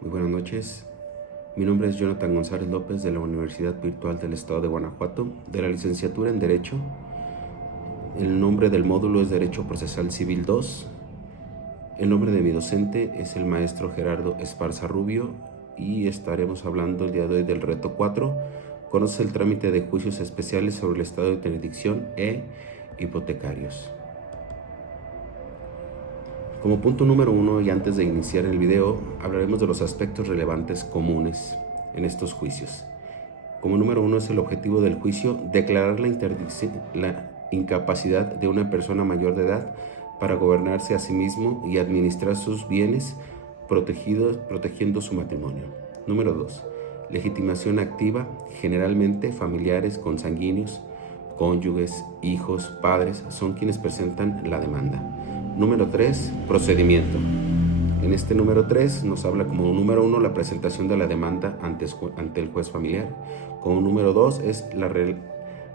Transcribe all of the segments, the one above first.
Muy buenas noches. Mi nombre es Jonathan González López de la Universidad Virtual del Estado de Guanajuato, de la licenciatura en Derecho. El nombre del módulo es Derecho Procesal Civil 2. El nombre de mi docente es el maestro Gerardo Esparza Rubio y estaremos hablando el día de hoy del reto 4. Conoce el trámite de juicios especiales sobre el estado de interdicción e hipotecarios. Como punto número 1 y antes de iniciar el video, hablaremos de los aspectos relevantes comunes en estos juicios. Como número 1 es el objetivo del juicio, declarar la incapacidad de una persona mayor de edad para gobernarse a sí mismo y administrar sus bienes protegiendo su matrimonio. Número 2. Legitimación activa, generalmente familiares consanguíneos, cónyuges, hijos, padres, son quienes presentan la demanda. Número 3, procedimiento. En este número 3 nos habla como número 1 la presentación de la demanda ante el juez familiar. Como número 2 es la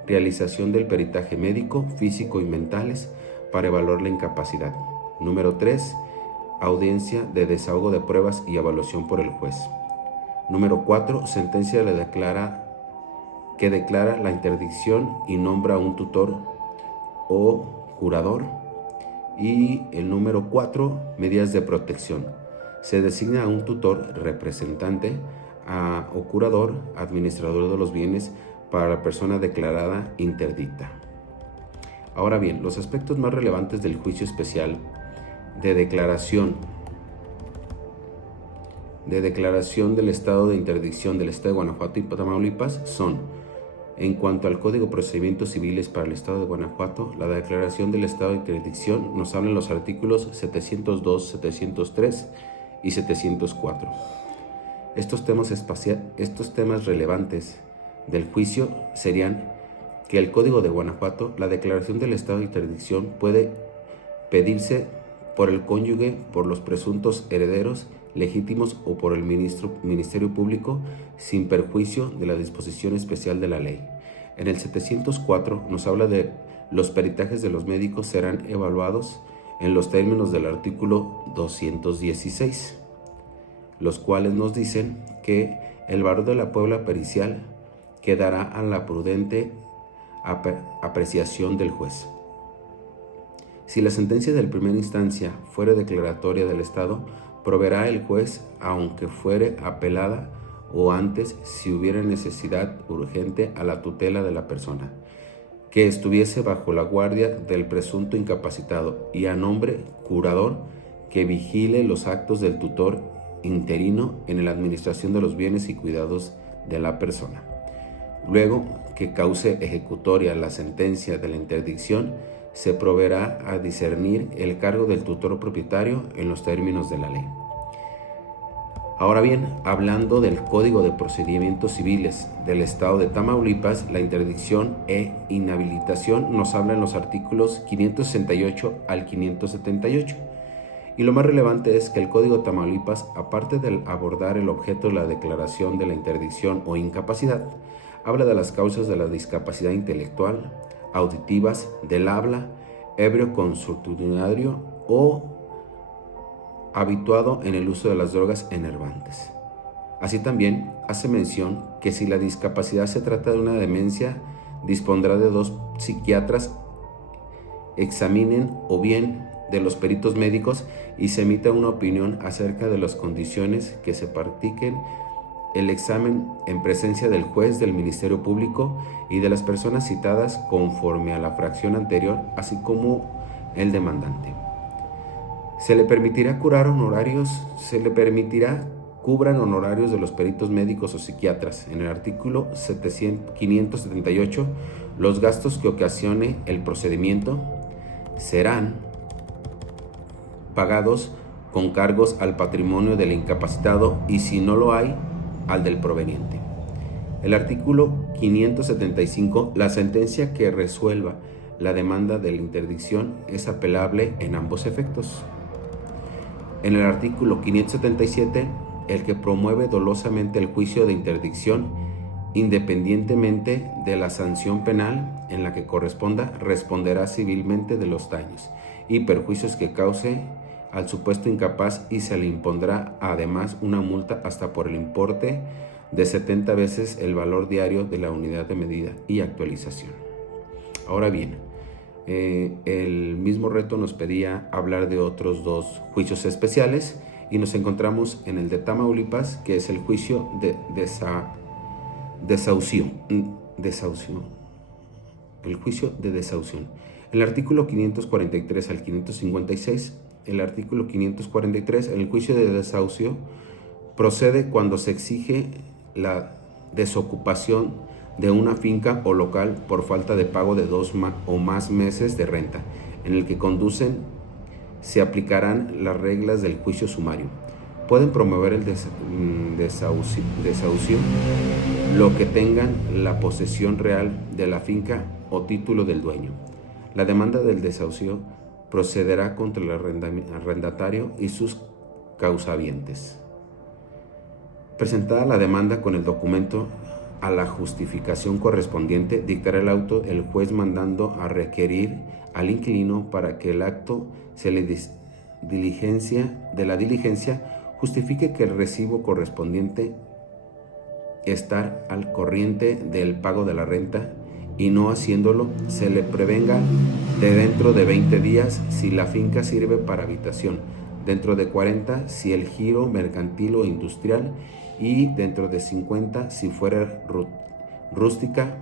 realización del peritaje médico, físico y mentales para evaluar la incapacidad. Número 3, audiencia de desahogo de pruebas y evaluación por el juez. Número 4, sentencia que declara la interdicción y nombra un tutor o curador. Y el número 4, medidas de protección. Se designa a un tutor representante o curador, administrador de los bienes para la persona declarada interdicta. Ahora bien, los aspectos más relevantes del juicio especial de declaración del estado de interdicción del estado de Guanajuato y Tamaulipas son: en cuanto al Código de Procedimientos Civiles para el Estado de Guanajuato, la declaración del estado de interdicción nos hablan los artículos 702, 703 y 704. Estos temas relevantes del juicio serían que el Código de Guanajuato, la declaración del estado de interdicción puede pedirse por el cónyuge, por los presuntos herederos legítimos o por el Ministerio Público sin perjuicio de la disposición especial de la ley. En el 704 nos habla de los peritajes de los médicos serán evaluados en los términos del artículo 216, los cuales nos dicen que el valor de la prueba pericial quedará a la prudente apreciación del juez. Si la sentencia de primera instancia fuere declaratoria del Estado, proveerá el juez, aunque fuere apelada o antes, si hubiera necesidad urgente a la tutela de la persona que estuviese bajo la guardia del presunto incapacitado y a nombre curador que vigile los actos del tutor interino en la administración de los bienes y cuidados de la persona. Luego que cause ejecutoria la sentencia de la interdicción, se proveerá a discernir el cargo del tutor propietario en los términos de la ley. Ahora bien, hablando del Código de Procedimientos Civiles del Estado de Tamaulipas, la interdicción e inhabilitación nos habla en los artículos 568 al 578. Y lo más relevante es que el Código de Tamaulipas, aparte de abordar el objeto de la declaración de la interdicción o incapacidad, habla de las causas de la discapacidad intelectual, auditivas, del habla, ebrio consuetudinario o habituado en el uso de las drogas enervantes. Así también hace mención que si la discapacidad se trata de una demencia, dispondrá de 2 psiquiatras examinen o bien de los peritos médicos y se emita una opinión acerca de las condiciones que se practiquen el examen en presencia del juez, del Ministerio Público y de las personas citadas conforme a la fracción anterior, así como el demandante. Se le permitirá cubran honorarios de los peritos médicos o psiquiatras. En el artículo 578, los gastos que ocasione el procedimiento serán pagados con cargos al patrimonio del incapacitado y, si no lo hay, al del proveniente. El artículo 575, la sentencia que resuelva la demanda de la interdicción es apelable en ambos efectos. En el artículo 577, el que promueve dolosamente el juicio de interdicción, independientemente de la sanción penal en la que corresponda, responderá civilmente de los daños y perjuicios que cause al supuesto incapaz y se le impondrá además una multa hasta por el importe de 70 veces el valor diario de la unidad de medida y actualización. Ahora bien, el mismo reto nos pedía hablar de otros dos juicios especiales y nos encontramos en el de Tamaulipas, que es el juicio de desahucio. El juicio de desahución. El artículo 543 al 556, el artículo 543, el juicio de desahucio procede cuando se exige la desocupación de una finca o local por falta de pago de 2 o más meses de renta, en el que conducen se aplicarán las reglas del juicio sumario. Pueden promover el desahucio lo que tengan la posesión real de la finca o título del dueño. La demanda del desahucio procederá contra el arrendatario y sus causavientes. Presentada la demanda con el documento a la justificación correspondiente, dictará el auto el juez mandando a requerir al inquilino para que el acto de la diligencia justifique que el recibo correspondiente estar al corriente del pago de la renta y no haciéndolo, se le prevenga de dentro de 20 días si la finca sirve para habitación, dentro de 40 si el giro mercantil o industrial y dentro de 50 si fuera rústica,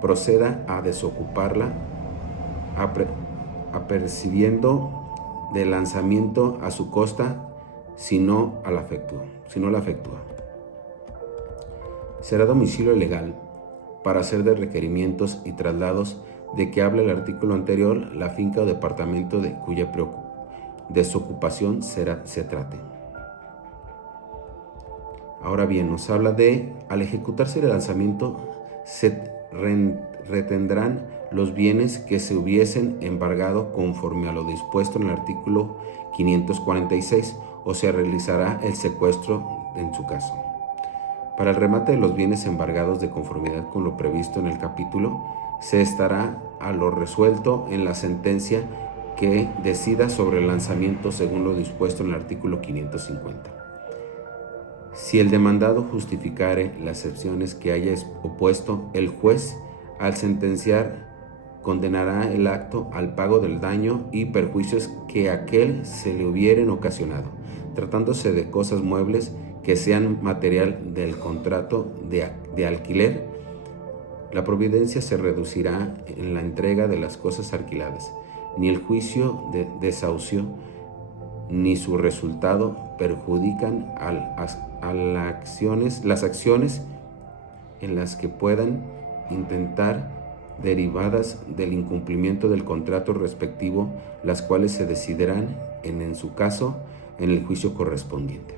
proceda a desocuparla apercibiendo de lanzamiento a su costa si no la efectúa. Será domicilio legal para hacer de requerimientos y traslados de que habla el artículo anterior la finca o departamento de cuya desocupación se trate. Ahora bien, nos habla de, al ejecutarse el lanzamiento, se retendrán los bienes que se hubiesen embargado conforme a lo dispuesto en el artículo 546, o se realizará el secuestro en su caso. Para el remate de los bienes embargados de conformidad con lo previsto en el capítulo, se estará a lo resuelto en la sentencia que decida sobre el lanzamiento según lo dispuesto en el artículo 550. Si el demandado justificare las excepciones que haya opuesto, el juez, al sentenciar, condenará el acto al pago del daño y perjuicios que a aquel se le hubieren ocasionado, tratándose de cosas muebles que sean material del contrato de alquiler. La providencia se reducirá en la entrega de las cosas alquiladas. Ni el juicio de desahucio ni su resultado perjudican las acciones en las que puedan intentar derivadas del incumplimiento del contrato respectivo, las cuales se decidirán en su caso en el juicio correspondiente.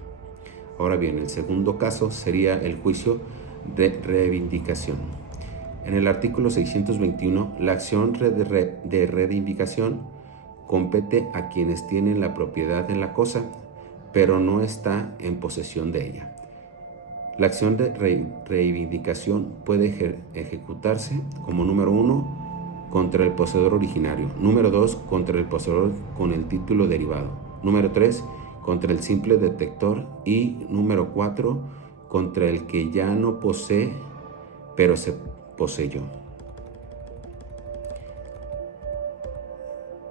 Ahora bien, el segundo caso sería el juicio de reivindicación. En el artículo 621, la acción de reivindicación compete a quienes tienen la propiedad en la cosa, pero no está en posesión de ella. La acción de reivindicación puede ejecutarse como número 1 contra el poseedor originario, número 2 contra el poseedor con el título derivado, número 3 contra el simple detector y número 4 contra el que ya no posee pero se poseyó.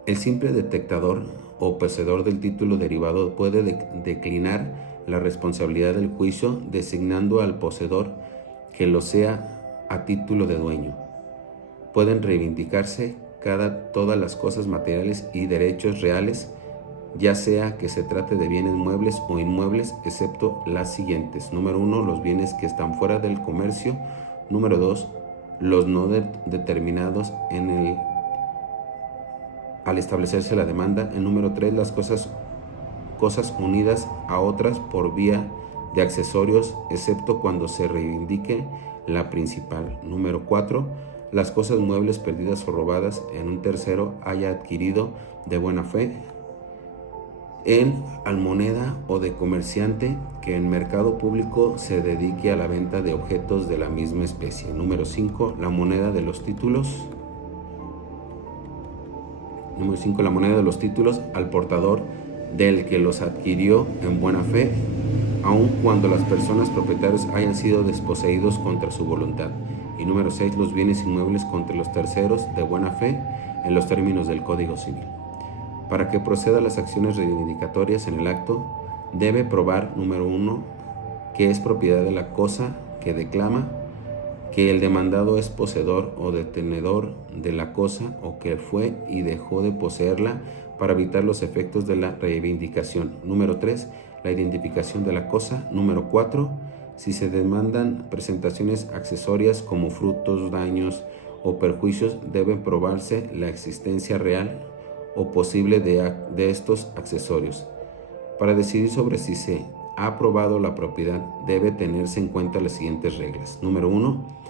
El simple detectador o poseedor del título derivado puede declinar la responsabilidad del juicio designando al poseedor que lo sea a título de dueño. Pueden reivindicarse todas las cosas materiales y derechos reales, ya sea que se trate de bienes muebles o inmuebles, excepto las siguientes. Número 1, los bienes que están fuera del comercio. Número 2, los no determinados al establecerse la demanda. El número 3, las cosas unidas a otras por vía de accesorios, excepto cuando se reivindique la principal. Número 4, las cosas muebles perdidas o robadas en un tercero haya adquirido de buena fe en almoneda o de comerciante que en mercado público se dedique a la venta de objetos de la misma especie. Número 5, la moneda de los títulos. Número 5, la moneda de los títulos al portador del que los adquirió en buena fe, aun cuando las personas propietarias hayan sido desposeídos contra su voluntad. Y número 6, los bienes inmuebles contra los terceros de buena fe en los términos del Código Civil. Para que proceda a las acciones reivindicatorias en el acto, debe probar, número 1, que es propiedad de la cosa que declama, que el demandado es poseedor o detenedor de la cosa o que fue y dejó de poseerla para evitar los efectos de la reivindicación. Número 3, la identificación de la cosa. Número 4, si se demandan presentaciones accesorias como frutos, daños o perjuicios, deben probarse la existencia real o posible de estos accesorios. Para decidir sobre si se ha probado la propiedad, debe tenerse en cuenta las siguientes reglas. Número 1,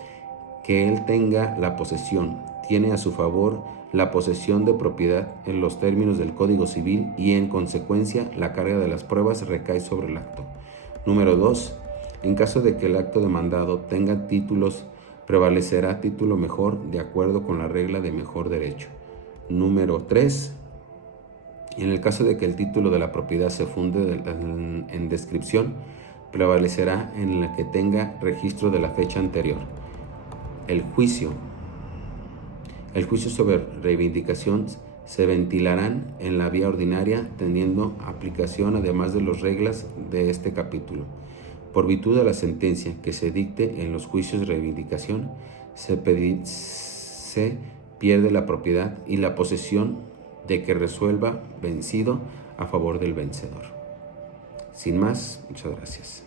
que él tenga la posesión, tiene a su favor la posesión de propiedad en los términos del Código Civil y en consecuencia la carga de las pruebas recae sobre el acto. Número 2, en caso de que el acto demandado tenga títulos, prevalecerá título mejor de acuerdo con la regla de mejor derecho. Número 3, en el caso de que el título de la propiedad se funde en descripción, prevalecerá en la que tenga registro de la fecha anterior. El juicio sobre reivindicación se ventilarán en la vía ordinaria, teniendo aplicación además de las reglas de este capítulo. Por virtud de la sentencia que se dicte en los juicios de reivindicación, se pierde la propiedad y la posesión de que resuelva vencido a favor del vencedor. Sin más, muchas gracias.